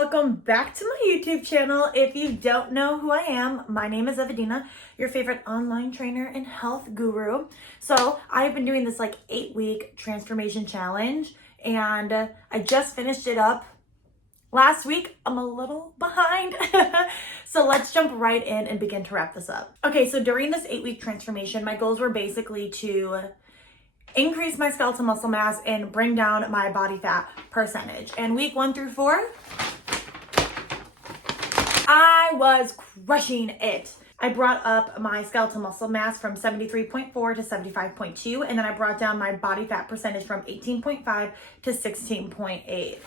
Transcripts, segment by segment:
welcome back to my YouTube channel. If you don't know who I am, my name is Everdina, your favorite online trainer and health guru. So I've been doing this like 8-week transformation challenge and I just finished it up last week. I'm a little behind. So let's jump right in and begin to wrap this up. Okay, so during this 8-week transformation, my goals were basically to increase my skeletal muscle mass and bring down my body fat percentage. And week 1 through 4, I was crushing it. I brought up my skeletal muscle mass from 73.4 to 75.2, and then I brought down my body fat percentage from 18.5 to 16.8.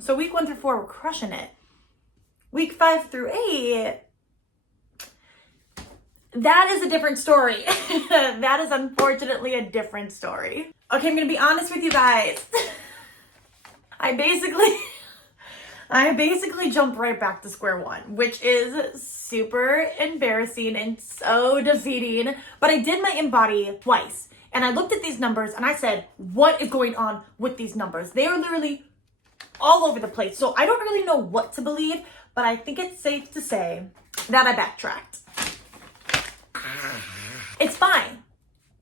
So week 1 through 4, we're crushing it. Week 5 through 8, that is a different story. That is unfortunately a different story. Okay, I'm gonna be honest with you guys. I basically jumped right back to square one, which is super embarrassing and so defeating. But I did my InBody twice, and I looked at these numbers and I said, what is going on with these numbers? They are literally all over the place. So I don't really know what to believe, but I think it's safe to say that I backtracked. It's fine.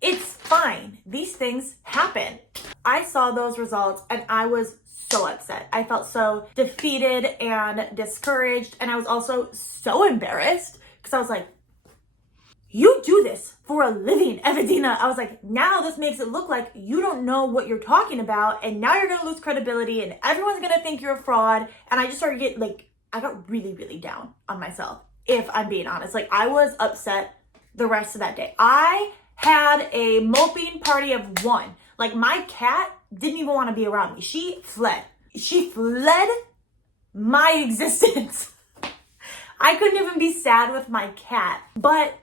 It's fine. These things happen. I saw those results and I was so upset. I felt so defeated and discouraged. And I was also so embarrassed because I was like, you do this for a living, Everdina. I was like, now this makes it look like you don't know what you're talking about. And now you're going to lose credibility and everyone's going to think you're a fraud. And I just started getting like, I got really, really down on myself, if I'm being honest. Like I was upset the rest of that day. I had a moping party of one. Like my cat didn't even want to be around me. She fled. She fled my existence. I couldn't even be sad with my cat. But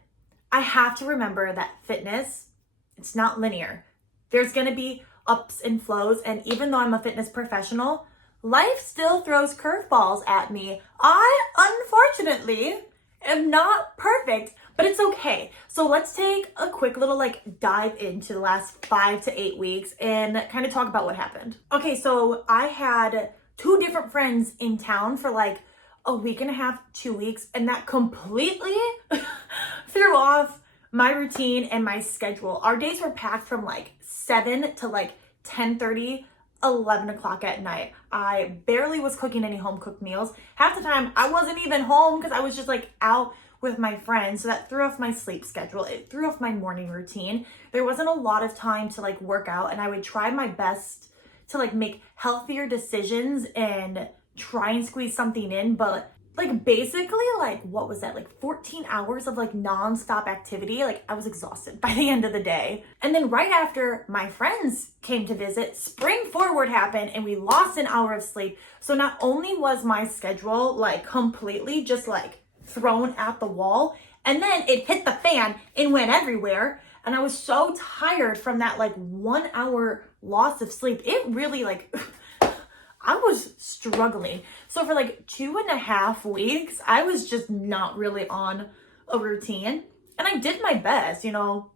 I have to remember that fitness, it's not linear. There's going to be ups and flows. And even though I'm a fitness professional, life still throws curveballs at me. I, unfortunately, am not perfect, but it's okay. So let's take a quick little dive into the last 5 to 8 weeks and kind of talk about what happened. Okay, so I had 2 different friends in town for like a week and a half, 2 weeks, and that completely threw off my routine and my schedule. Our days were packed from like 7 to like 10:30, 11 o'clock at night. I barely was cooking any home cooked meals. Half the time I wasn't even home because I was just like out with my friends. So that threw off my sleep schedule. It threw off my morning routine. There wasn't a lot of time to like work out, and I would try my best to like make healthier decisions and try and squeeze something in. But like basically like, what was that? Like 14 hours of like nonstop activity. Like I was exhausted by the end of the day. And then right after my friends came to visit, spring forward happened and we lost an hour of sleep. So not only was my schedule like completely just like thrown at the wall, and then it hit the fan and went everywhere. And I was so tired from that like 1 hour loss of sleep. It really like, I was struggling. So for like 2.5 weeks, I was just not really on a routine. And I did my best, you know,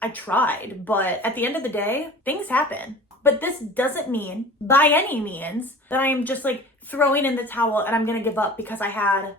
I tried, but at the end of the day, things happen. But this doesn't mean by any means that I am just like throwing in the towel and I'm gonna give up because I had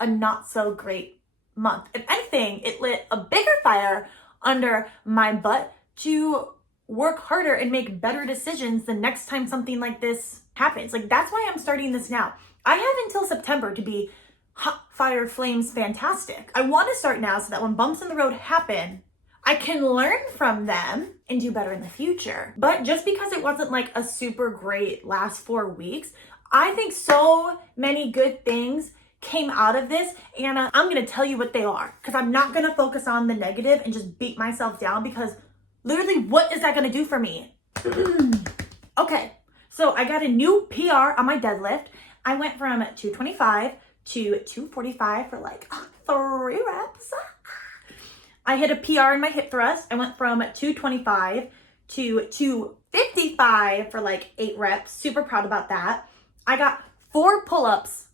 a not so great month. If anything, it lit a bigger fire under my butt to work harder and make better decisions the next time something like this happens. Like that's why I'm starting this now. I have until September to be hot fire flames fantastic. I want to start now so that when bumps in the road happen, I can learn from them and do better in the future. But just because it wasn't like a super great last 4 weeks, I think so many good things came out of this, and I'm gonna tell you what they are, because I'm not gonna focus on the negative and just beat myself down, because literally what is that gonna do for me? Okay, so I got a new PR on my deadlift. I went from 225 to 245 for like 3 reps. I hit a PR in my hip thrust. I went from 225 to 255 for like 8 reps. Super proud about that. I got 4 pull-ups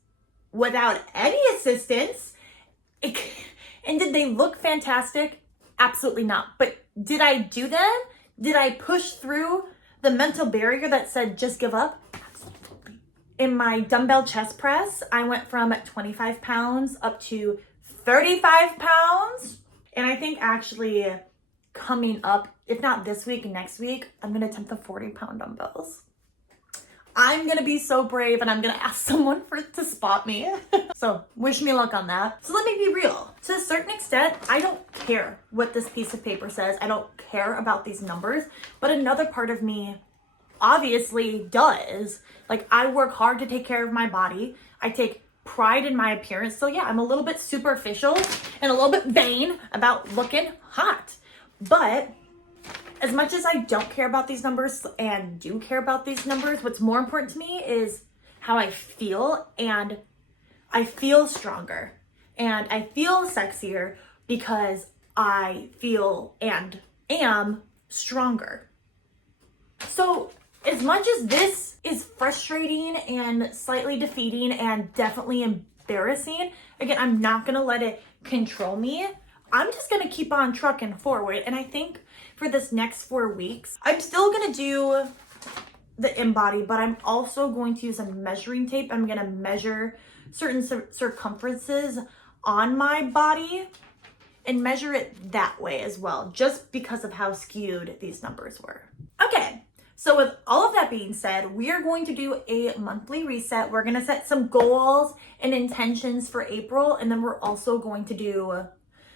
without any assistance. And did they look fantastic? Absolutely not. But did I do them? Did I push through the mental barrier that said just give up? Absolutely In my dumbbell chest press, I went from 25 pounds up to 35 pounds. And I think actually coming up, if not this week, next week, I'm gonna attempt the 40-pound dumbbells. I'm gonna be so brave and I'm gonna ask someone to spot me. So wish me luck on that. So let me be real. To a certain extent, I don't care what this piece of paper says. I don't care about these numbers, but another part of me obviously does. Like, I work hard to take care of my body. I take pride in my appearance. So yeah, I'm a little bit superficial and a little bit vain about looking hot. But as much as I don't care about these numbers and do care about these numbers, what's more important to me is how I feel, and I feel stronger and I feel sexier because I feel and am stronger. So as much as this is frustrating and slightly defeating and definitely embarrassing, again, I'm not gonna let it control me. I'm just gonna keep on trucking forward. And I think for this next 4 weeks, I'm still gonna do the InBody, but I'm also going to use a measuring tape. I'm gonna measure certain circumferences on my body and measure it that way as well, just because of how skewed these numbers were. Okay, so with all of that being said, we are going to do a monthly reset. We're gonna set some goals and intentions for April, and then we're also going to do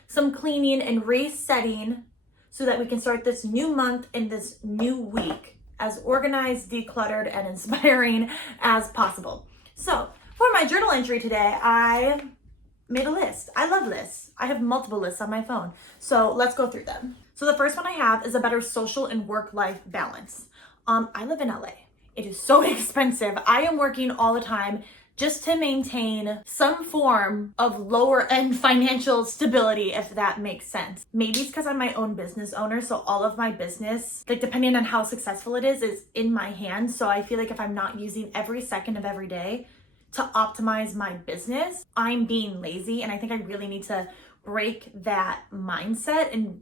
some cleaning and resetting so that we can start this new month and this new week as organized, decluttered, and inspiring as possible. So for my journal entry today, I made a list. I love lists. I have multiple lists on my phone. So let's go through them. So the first one I have is a better social and work-life balance. I live in LA. It is so expensive. I am working all the time just to maintain some form of lower end financial stability, if that makes sense. Maybe it's because I'm my own business owner, so all of my business, like depending on how successful it is in my hands. So I feel like if I'm not using every second of every day to optimize my business, I'm being lazy. And I think I really need to break that mindset and,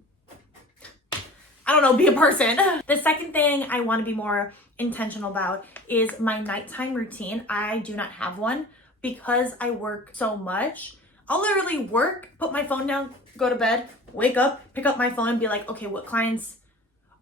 I don't know, be a person. The second thing I want to be more intentional about is my nighttime routine. I do not have one because I work so much. I'll literally work, put my phone down, go to bed, wake up, pick up my phone and be like, okay, what clients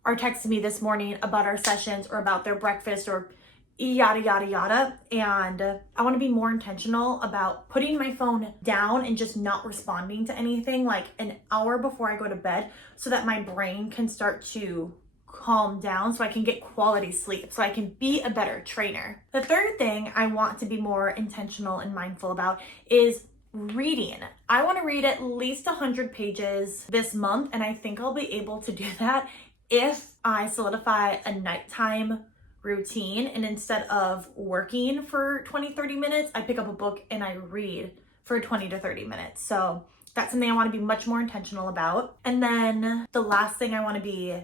are texting me this morning about our sessions or about their breakfast or yada, yada, yada. And I want to be more intentional about putting my phone down and just not responding to anything like an hour before I go to bed so that my brain can start to calm down so I can get quality sleep, so I can be a better trainer. The third thing I want to be more intentional and mindful about is reading. I want to read at least 100 pages this month, and I think I'll be able to do that if I solidify a nighttime routine, and instead of working for 20-30 minutes, I pick up a book and I read for 20 to 30 minutes. So that's something I want to be much more intentional about. And then the last thing I want to be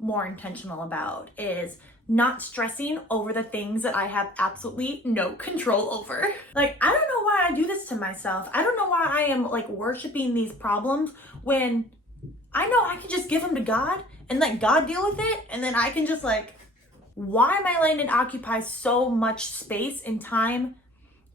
more intentional about is not stressing over the things that I have absolutely no control over. Like, I don't know why I do this to myself. I don't know why I am like worshiping these problems when I know I can just give them to God and let God deal with it. And then I can just like, why am I letting it occupy so much space and time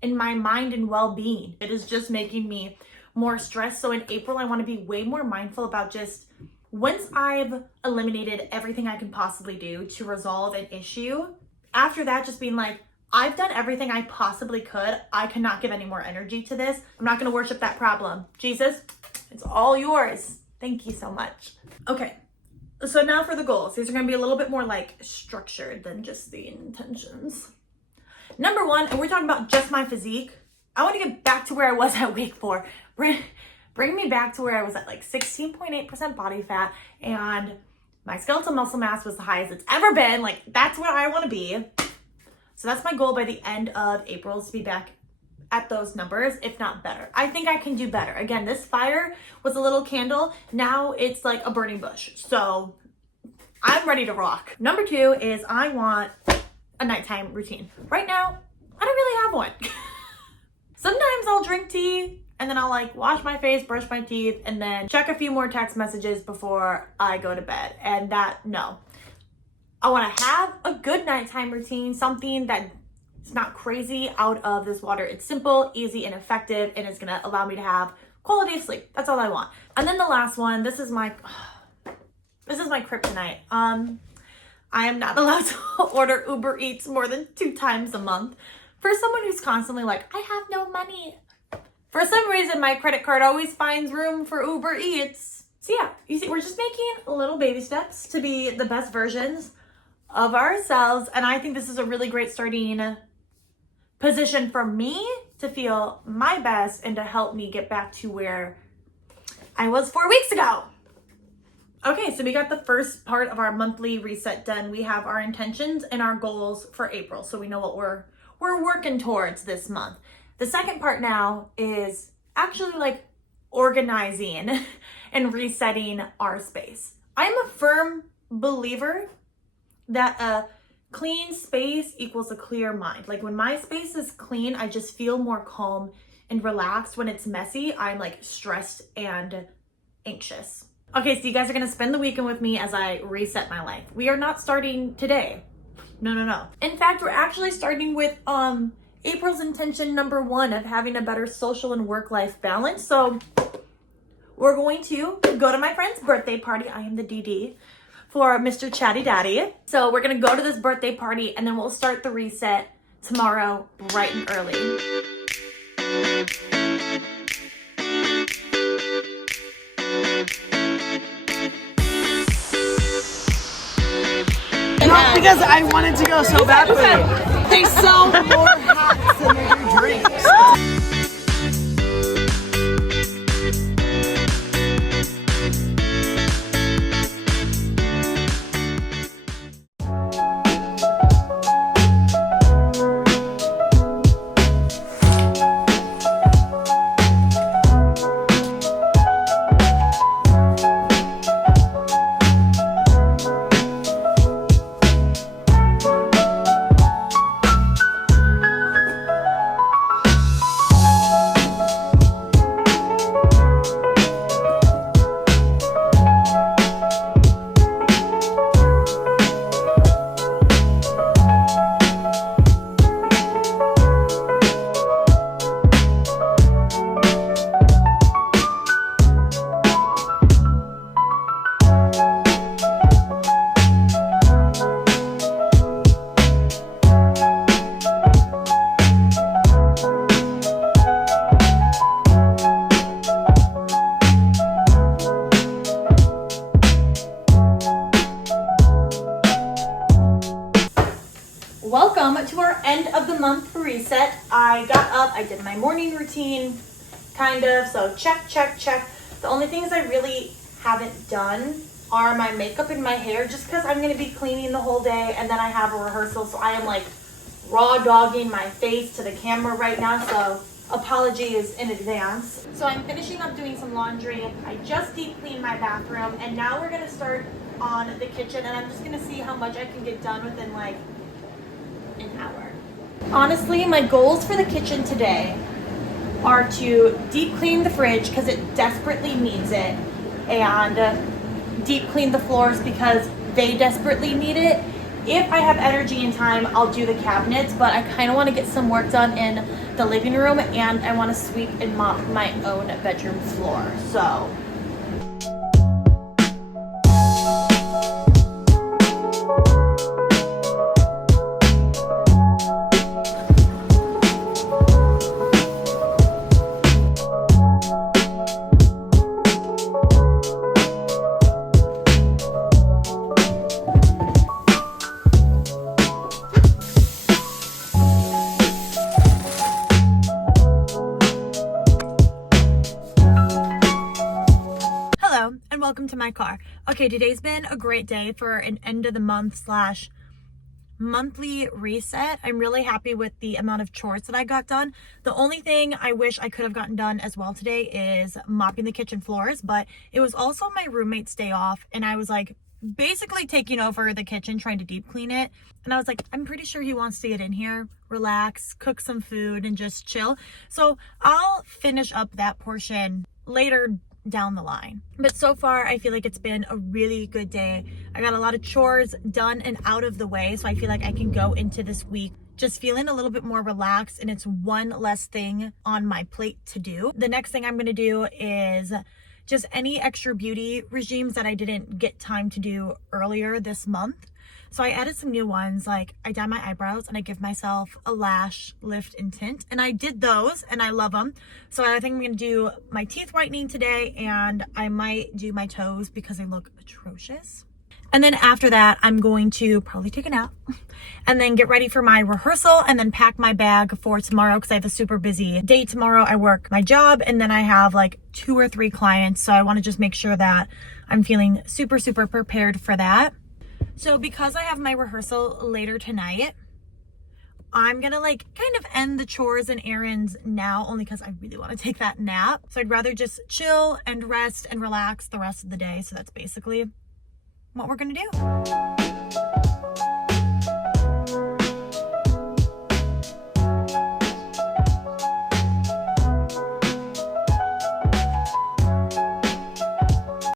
in my mind and well-being? It is just making me more stressed. So in April, I want to be way more mindful about just once I've eliminated everything I can possibly do to resolve an issue, after that, just being like, I've done everything I possibly could. I cannot give any more energy to this. I'm not going to worship that problem. Jesus, it's all yours. Thank you so much. Okay. So now for the goals. These are going to be a little bit more like structured than just the intentions. Number one, and we're talking about just my physique. I want to get back to where I was at week 4. Bring me back to where I was at like 16.8% body fat and my skeletal muscle mass was the highest it's ever been. Like, that's where I want to be. So that's my goal by the end of April, is to be back at those numbers, if not better. I think I can do better. Again, this fire was a little candle. Now it's like a burning bush. So I'm ready to rock. Number 2 is I want a nighttime routine. Right now, I don't really have one. Sometimes I'll drink tea and then I'll like wash my face, brush my teeth, and then check a few more text messages before I go to bed. And that, no. I want to have a good nighttime routine, something that It's not crazy out of this water. It's simple, easy, and effective, and it's gonna allow me to have quality of sleep. That's all I want. And then the last one, this is my kryptonite. I am not allowed to order Uber Eats more than 2 times a month. For someone who's constantly like, I have no money. For some reason, my credit card always finds room for Uber Eats. So yeah, you see, we're just making little baby steps to be the best versions of ourselves. And I think this is a really great starting position for me to feel my best and to help me get back to where I was 4 weeks ago. Okay, so we got the first part of our monthly reset done. We have our intentions and our goals for April, so we know what we're working towards this month. The second part now is actually like organizing and resetting our space. I'm a firm believer that a clean space equals a clear mind. Like when my space is clean, I just feel more calm and relaxed. When it's messy, I'm like stressed and anxious. Okay, so you guys are gonna spend the weekend with me as I reset my life. We are not starting today. No. In fact, we're actually starting with April's intention number 1 of having a better social and work-life balance. So we're going to go to my friend's birthday party. I am the DD for Mr. Chatty Daddy. So we're gonna go to this birthday party and then we'll start the reset tomorrow bright and early. Not because I wanted to go so badly. They sell more hats than they do drinks. Welcome to our end of the month reset. I got up, I did my morning routine, kind of, so check. The only things I really haven't done are my makeup and my hair, just because I'm going to be cleaning the whole day and then I have a rehearsal, so I am like raw dogging my face to the camera right now, so apologies in advance. So I'm finishing up doing some laundry. I just deep cleaned my bathroom and now we're going to start on the kitchen, and I'm just going to see how much I can get done within like an hour. Honestly, my goals for the kitchen today are to deep clean the fridge because it desperately needs it, and deep clean the floors because they desperately need it. If I have energy and time, I'll do the cabinets, but I kind of want to get some work done in the living room, and I want to sweep and mop my own bedroom floor. So welcome to my car. Okay, today's been a great day for an end of the month / monthly reset. I'm really happy with the amount of chores that I got done. The only thing I wish I could have gotten done as well today is mopping the kitchen floors, but it was also my roommate's day off, and I was like basically taking over the kitchen, trying to deep clean it. And I was like, I'm pretty sure he wants to get in here, relax, cook some food, and just chill. So I'll finish up that portion later down the line. But so far, I feel like it's been a really good day. I got a lot of chores done and out of the way, so I feel like I can go into this week just feeling a little bit more relaxed, and it's one less thing on my plate to do. The next thing I'm gonna do is just any extra beauty regimes that I didn't get time to do earlier this month. So I added some new ones, like I dye my eyebrows and I give myself a lash lift and tint, and I did those and I love them. So I think I'm gonna do my teeth whitening today, and I might do my toes because they look atrocious. And then after that, I'm going to probably take a nap and then get ready for my rehearsal and then pack my bag for tomorrow because I have a super busy day tomorrow. I work my job and then I have like 2 or 3 clients. So I want to just make sure that I'm feeling super, super prepared for that. So because I have my rehearsal later tonight, I'm gonna like kind of end the chores and errands now, only because I really want to take that nap. So I'd rather just chill and rest and relax the rest of the day. So that's basically what we're gonna do.